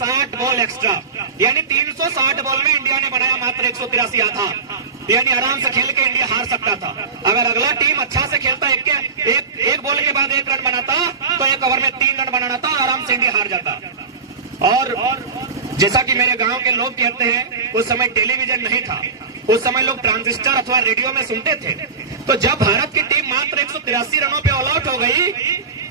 360 ball extra, यानी 360 ball में India ने बनाया मात्र 183 आधा, यानी आराम से खेल के इंडिया हार सकता था। अगर अगला टीम अच्छा से खेलता, एक बॉल के बाद 1 रन बनाता, तो 1 ओवर में 3 रन बनाना था, आराम से इंडिया हार जाता। और जैसा कि मेरे गांव के लोग कहते हैं, उस समय टेलीविजन नहीं था, उस समय लोग ट्रांजिस्टर अथवा रेडियो में सुनते थे। तो जब भारत की टीम मात्र 183 रनों पे ऑल आउट हो गई,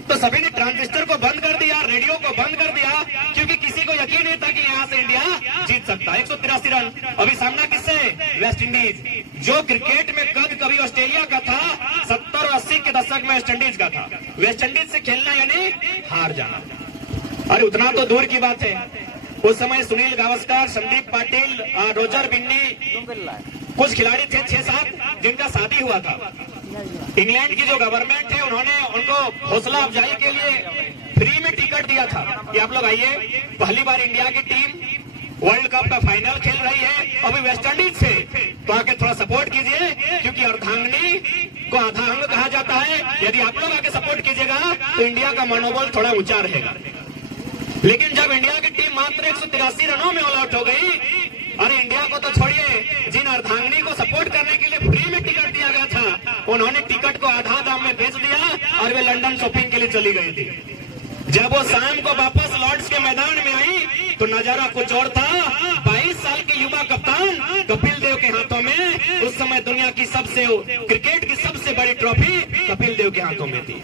तो सभी ने ट्रांजिस्टर को बंद कर दिया, रेडियो को बंद कर दिया, क्योंकि किसी को यकीन नहीं था कि यहाँ से इंडिया जीत सकता। 183 रन। अभी सामना किससे? वेस्ट इंडीज, जो क्रिकेट में कद कभी ऑस्ट्रेलिया का था, 70 और 80 के दशक में वेस्ट इंडीज का था। वेस्ट इंडीज से खेलना यानी हार जाना। अरे उतना तो दूर की बात है, उस समय सुनील गावस्कर, संदीप पाटिल, रोजर बिन्नी, कुछ खिलाड़ी थे 6-7 जिनका शादी हुआ था। इंग्लैंड की जो गवर्नमेंट है, उन्होंने उनको हौसला अफजाई के लिए फ्री में टिकट दिया था कि आप लोग आइए, पहली बार इंडिया की टीम वर्ल्ड कप का फाइनल खेल रही है अभी वेस्ट इंडीज से, तो आके थोड़ा सपोर्ट कीजिए, क्योंकि अर्धांगिनी को आधा अंग कहा जाता है। यदि आप लोग आके सपोर्ट कीजिएगा तो इंडिया का मनोबल थोड़ा ऊंचा रहेगा। लेकिन जब इंडिया की टीम मात्र 183 रनों में ऑल आउट हो गई, अरे इंडिया को तो छोड़िए, जिन अर्धांगिनी को सपोर्ट करने के लिए फ्री में टिकट दिया गया था, उन्होंने टिकट को आधा दाम में बेच दिया और वे लंदन शॉपिंग के लिए चली गई थी। जब वो शाम को वापस लॉर्ड्स के मैदान में आई, तो नजारा कुछ और था। 22 साल के युवा कप्तान कपिल देव के हाथों में, उस समय दुनिया की क्रिकेट की सबसे बड़ी ट्रॉफी कपिल देव के हाथों में थी।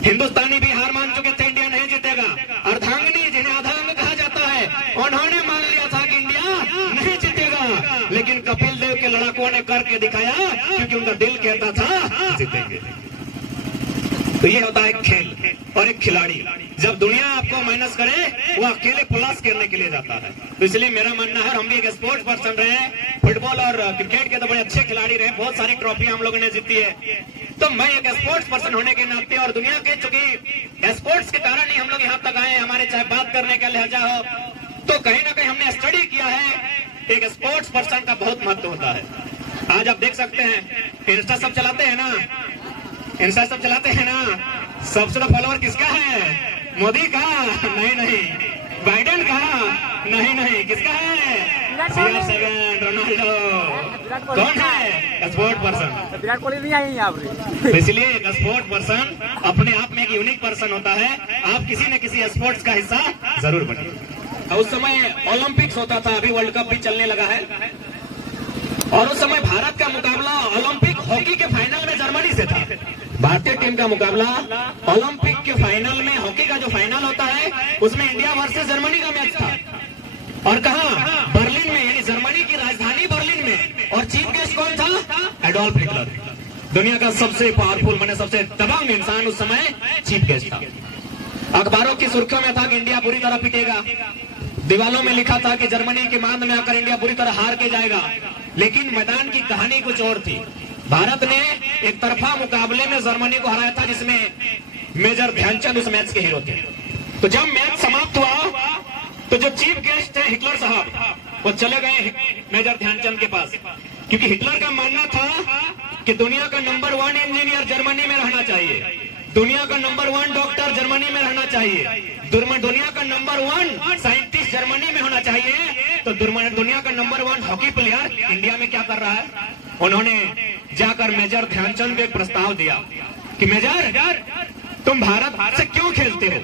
हिंदुस्तानी भी हार मान चुके थे, इंडिया नहीं जीतेगा। अर्धांगिनी, जिन्हें आधा अंग कहा जाता है, उन्होंने मान लिया था कि इंडिया नहीं जीतेगा, लेकिन कपिल देव के लड़ाकों ने करके दिखाया, क्योंकि उनका दिल कहता था जीतेंगे। तो ये होता है खेल और एक खिलाड़ी। जब दुनिया आपको माइनस करे, वो अकेले प्लस करने के लिए जाता है। तो इसलिए मेरा मानना है, हम भी एक स्पोर्ट्स पर्सन रहे, फुटबॉल और क्रिकेट के तो बड़े अच्छे खिलाड़ी रहे, बहुत सारी ट्रॉफियां हम लोगों ने जीती है। तो मैं एक स्पोर्ट्स पर्सन होने के नाते, और दुनिया के चूंकि स्पोर्ट्स के कारण ही हम लोग यहाँ तक आए, हमारे चाहे बात करने का लहजा हो, तो कहीं ना कहीं हमने स्टडी किया है, एक स्पोर्ट्स पर्सन का बहुत महत्व होता है। आज आप देख सकते हैं, इंस्टा सब चलाते हैं ना, इंस्टा सब चलाते हैं ना, सबसे ज्यादा फॉलोअर किसका है? मोदी का? नहीं। बाइडेन का? नहीं। किसका है? CR7, Ronaldo. कौन है? Sport person. विराट कोहली नहीं आई यहाँ पर। तो इसलिए एक स्पोर्ट पर्सन अपने आप में एक यूनिक पर्सन होता है। आप किसी न किसी स्पोर्ट्स का हिस्सा जरूर बनिए। उस समय ओलंपिक्स होता था, अभी वर्ल्ड कप भी चलने लगा है, और उस समय भारत का मुकाबला ओलंपिक हॉकी के फाइनल में जर्मनी से था। भारतीय टीम का मुकाबला ओलंपिक के फाइनल में, हॉकी का जो फाइनल होता है, उसमें इंडिया वर्सेस जर्मनी का मैच था। और कहा? बर्लिन में, यानी जर्मनी की राजधानी बर्लिन में। और चीफ गेस्ट कौन था? एडोल्फ हिटलर, दुनिया का सबसे पावरफुल, माने सबसे दबंग इंसान उस समय चीफ गेस्ट था। अखबारों की सुर्खियों में था कि इंडिया बुरी तरह पिटेगा, दीवालों में लिखा था कि जर्मनी के मांद में आकर इंडिया बुरी तरह हार के जाएगा। लेकिन मैदान की कहानी कुछ और थी। भारत ने एक तरफा मुकाबले में जर्मनी को हराया था, जिसमें मेजर ध्यानचंद उस मैच के हीरो थे। तो जब मैच समाप्त हुआ, तो जो चीफ गेस्ट थे हिटलर साहब, वो चले गए मेजर ध्यानचंद के पास, क्योंकि हिटलर का मानना था कि दुनिया का नंबर 1 इंजीनियर जर्मनी में रहना चाहिए, दुनिया का नंबर 1 डॉक्टर जर्मनी में रहना चाहिए, दुनिया का नंबर 1 साइंटिस्ट जर्मनी में होना चाहिए। तो दुनिया का नंबर 1 हॉकी प्लेयर इंडिया में क्या कर रहा है? उन्होंने जाकर मेजर ध्यानचंद को एक प्रस्ताव दिया कि मेजर, तुम भारत से क्यों खेलते हो?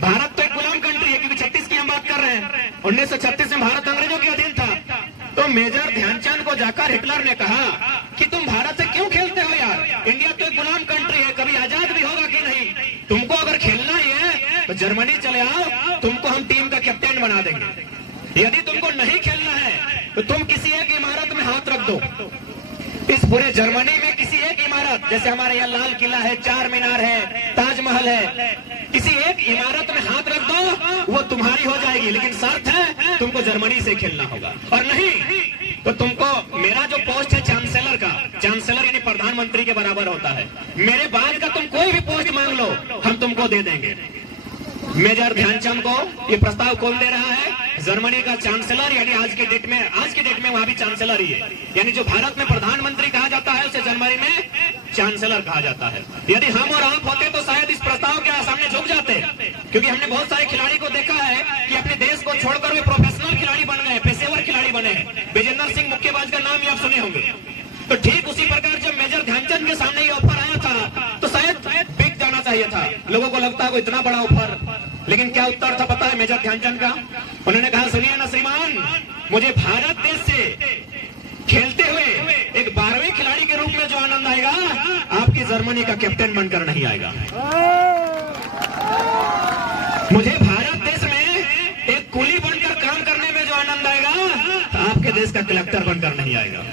भारत तो एक गुलाम कंट्री है, क्योंकि 36 की हम बात कर रहे हैं, 1936 में भारत अंग्रेजों के अधीन था। तो मेजर ध्यानचंद को जाकर हिटलर ने कहा कि तुम भारत से क्यों खेलते हो यार? इंडिया तो एक गुलाम कंट्री है, कभी आजाद भी होगा कि नहीं? तुमको अगर खेलना ही है तो जर्मनी चले आओ, तुमको हम टीम का कैप्टन बना देंगे। यदि तुमको नहीं खेलना है तो तुम किसी एक इमारत में हाथ रख दो, इस पूरे जर्मनी में किसी एक इमारत, जैसे हमारे यहाँ लाल किला है, चार मीनार है, ताजमहल है, किसी एक इमारत में हाथ रख दो, वो तुम्हारी हो जाएगी। लेकिन शर्त है तुमको जर्मनी से खेलना होगा, और नहीं तो तुमको, मेरा जो पोस्ट है चांसलर का, चांसलर यानी प्रधानमंत्री के बराबर होता है, मेरे बाद का तुम कोई भी पोस्ट मांग लो, हम तुमको दे देंगे। मेजर ध्यानचंद को ये प्रस्ताव कौन दे रहा है? जर्मनी का चांसलर, यानी आज के डेट में वहां भी चांसलर ही है, यानी जो भारत में प्रधानमंत्री कहा जाता है उसे जर्मनी में चांसलर कहा जाता है। यदि हम और आप होते तो शायद इस प्रस्ताव के सामने झुक जाते, क्योंकि हमने बहुत सारे खिलाड़ी को देखा है कि अपने देश को छोड़कर वे प्रोफेशनल खिलाड़ी बन गए, पेशेवर खिलाड़ी बने। विजेंद्र सिंह मुक्केबाज का नाम भी आप सुने होंगे। तो ठीक उसी प्रकार जब मेजर ध्यानचंद के सामने ये ऑफर आया था तो शायद बिक जाना चाहिए था। लोगों को लगता है कोई इतना बड़ा ऑफर, लेकिन क्या उत्तर था पता है मेजर ध्यानचंद का? उन्होंने कहा सुनिए ना श्रीमान, मुझे भारत देश से खेलते हुए एक 12वें खिलाड़ी के रूप में जो आनंद आएगा, आपकी जर्मनी का कैप्टन बनकर नहीं आएगा। मुझे भारत देश में एक कुली बनकर काम करने में जो आनंद आएगा, आपके देश का कलेक्टर बनकर नहीं आएगा।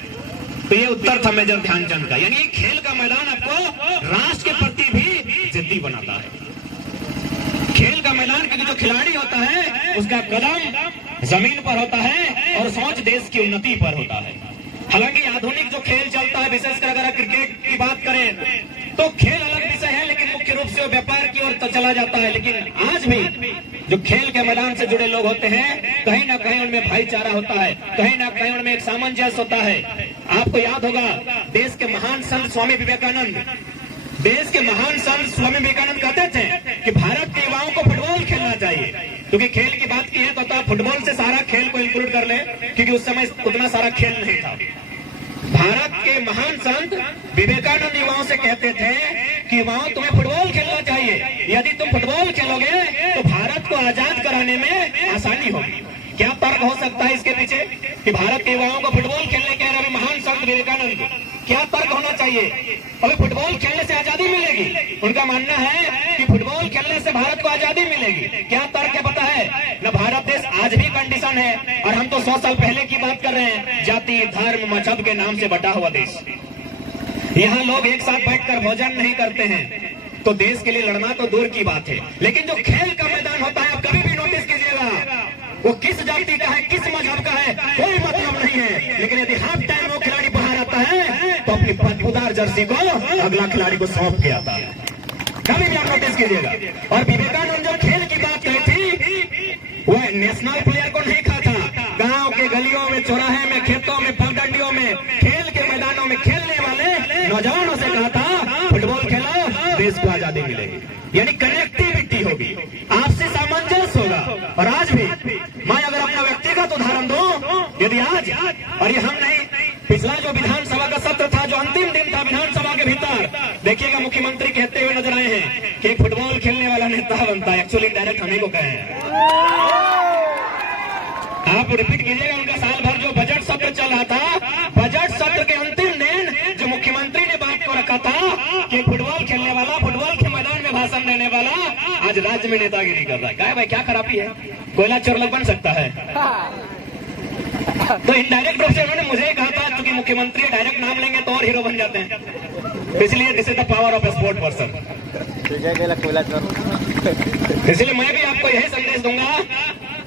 तो ये उत्तर था मेजर ध्यानचंद का। यानी खेल का मैदान आपको राष्ट्र के प्रति भी जिद्दी बनाता है। खेल का मैदान क्योंकि जो खिलाड़ी होता है उसका कदम जमीन पर होता है और सोच देश की उन्नति पर होता है। हालांकि आधुनिक जो खेल चलता है, विशेषकर अगर क्रिकेट की बात करें तो खेल अलग विषय है, लेकिन मुख्य रूप से वो व्यापार की ओर तो चला जाता है। लेकिन आज भी जो खेल के मैदान से जुड़े लोग होते हैं, कहीं ना कहीं उनमें भाईचारा होता है, कहीं ना कहीं उनमें एक सामंजस्य होता है। आपको याद होगा देश के महान संत स्वामी विवेकानंद, देश के महान संत स्वामी विवेकानंद कहते थे कि भारत के युवाओं को फुटबॉल खेलना चाहिए। क्योंकि खेल की बात की है तो फुटबॉल से सारा खेल को इंक्लूड कर ले, क्योंकि उस समय उतना सारा खेल नहीं था। भारत के महान संत विवेकानंद युवाओं से कहते थे कि युवाओं तुम्हें फुटबॉल खेलना चाहिए। यदि तुम फुटबॉल खेलोगे तो भारत को आजाद कराने में आसानी होगी। क्या तर्क हो सकता है इसके पीछे कि भारत के युवाओं को फुटबॉल खेलने कह रहे महान संत विवेकानंद? क्या तर्क होना चाहिए? अभी फुटबॉल खेलने से आजादी मिलेगी। उनका मानना है कि फुटबॉल खेलने से भारत को आजादी मिलेगी। क्या तर्क है पता है? न भारत देश आज भी कंडीशन है, और हम तो 100 साल पहले की बात कर रहे हैं। जाति धर्म मजहब के नाम से बटा हुआ देश। यहाँ लोग एक साथ बैठकर भोजन नहीं करते हैं, तो देश के लिए लड़ना तो दूर की बात है। लेकिन जो खेल का मैदान होता है, आप कभी भी नोटिस कीजिएगा, वो किस जाति का है, किस मजहब का है, कोई मतलब नहीं है। लेकिन यदि हाफ टाइम वो खिलाड़ी बाहर आता है तो अपनी बदबूदार जर्सी को अगला खिलाड़ी को सौंप के आता है। कभी भी आप नोटिस कीजिएगा। और विवेकानंद जो खेल की बात कही थी, वह नेशनल प्लेयर को नहीं कहा था। गांव के गलियों में, चौराहे में, खेतों में, पगडंडियों में, खेल के मैदानों में खेलने वाले नौजवानों से कहा था फुटबॉल खेलो, देश को आजादी मिलेगी। यानी कनेक्टिविटी होगी, आपसी सामंजस्य होगा। और आज भी मैं अगर अपना व्यक्तिगत उदाहरण दूं, यदि आज और ये हम नहीं, पिछला जो विधानसभा का सत्र था, जो अंतिम दिन था विधानसभा के भीतर, देखिएगा मुख्यमंत्री कहते हुए नजर आए हैं कि एक फुटबॉल खेलने वाला नेता बनता है। एक्चुअली डायरेक्ट हमें को कहे हैं। आप रिपीट कीजिएगा उनका साल भर जो बजट सत्र चल रहा था, बजट सत्र के अंतिम दिन जो मुख्यमंत्री ने बात को रखा था कि फुटबॉल खेलने वाला, फुटबॉल के मैदान में भाषण देने वाला आज राज्य में नेतागिरी कर रहा है। क्या भाई, क्या खराबी है? कोयला चोर लोग बन सकता है? तो इनडायरेक्ट रूप से उन्होंने मुझे कहा था, क्योंकि मुख्यमंत्री डायरेक्ट नाम लेंगे तो और हीरो बन जाते हैं। इसलिए this is the power of a sport person. इसलिए मैं भी आपको यही संदेश दूंगा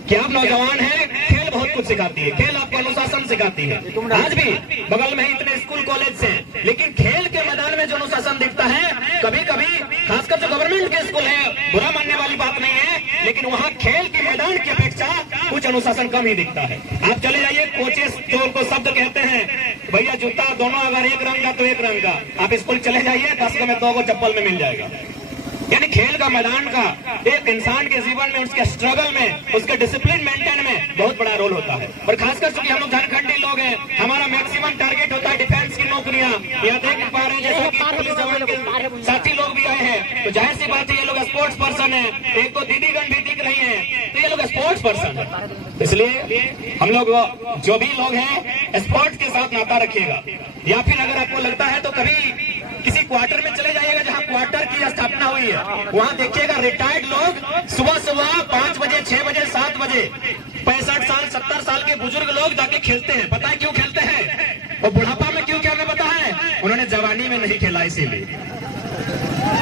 कि आप नौजवान हैं, खेल बहुत कुछ सिखाती है, खेल आपको अनुशासन सिखाती है। आज भी बगल में ही इतने स्कूल कॉलेज हैं, लेकिन खेल के मैदान में जो अनुशासन दिखता है, कभी कभी खासकर जो गवर्नमेंट के स्कूल है, बुरा मानने वाली बात नहीं है, लेकिन वहाँ खेल के मैदान की अपेक्षा कुछ अनुशासन कम ही दिखता है। आप चले जाइए, कोचेस जो उनको शब्द कहते हैं, भैया जूता दोनों अगर एक रंग का तो एक रंग का। आप स्कूल चले जाइए, 10 में 2 को चप्पल में मिल जाएगा। यानी खेल का मैदान का एक इंसान के जीवन में, उसके स्ट्रगल में, उसके डिसिप्लिन मेंटेन में बहुत बड़ा रोल होता है। और खासकर चूंकि हम लोग झारखंडी लोग हैं, हमारा मैक्सिमम टारगेट होता है डिफेंस की नौकरियां। यहाँ देख पा रहे हैं जैसा कि पुलिस जवान के साथी लोग भी आए हैं, तो जाहिर सी बात है ये लोग स्पोर्ट्स पर्सन है। एक तो दीदीगण भी दिख रही है, तो ये लोग स्पोर्ट्स पर्सन है। इसलिए हम लोग जो भी लोग हैं स्पोर्ट्स के साथ नाता रखिएगा। या फिर अगर आपको लगता है तो कभी किसी क्वार्टर में चले जाइएगा जहां क्वार्टर की स्थापना हुई है, वहां देखिएगा रिटायर्ड लोग सुबह 5 बजे, 6 बजे, 7 बजे 65 साल 70 साल के बुजुर्ग लोग जाके खेलते हैं। पता है क्यों खेलते हैं? और बुढ़ापा में क्यों खेलने पता है? उन्होंने जवानी में नहीं खेला, इसीलिए।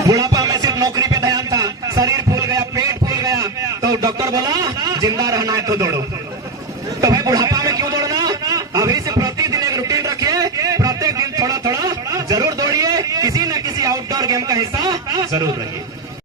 बुढ़ापा में सिर्फ नौकरी पे ध्यान था, शरीर फूल गया, पेट फूल गया, तो डॉक्टर बोला जिंदा रहना है तो दौड़ो। तो भाई बुढ़ापा में क्यों दौड़ना? अभी से प्रतिदिन एक रूटीन रखिए, प्रत्येक दिन थोड़ा थोड़ा जरूर दौड़िए, किसी न किसी आउटडोर गेम का हिस्सा जरूर रहिए।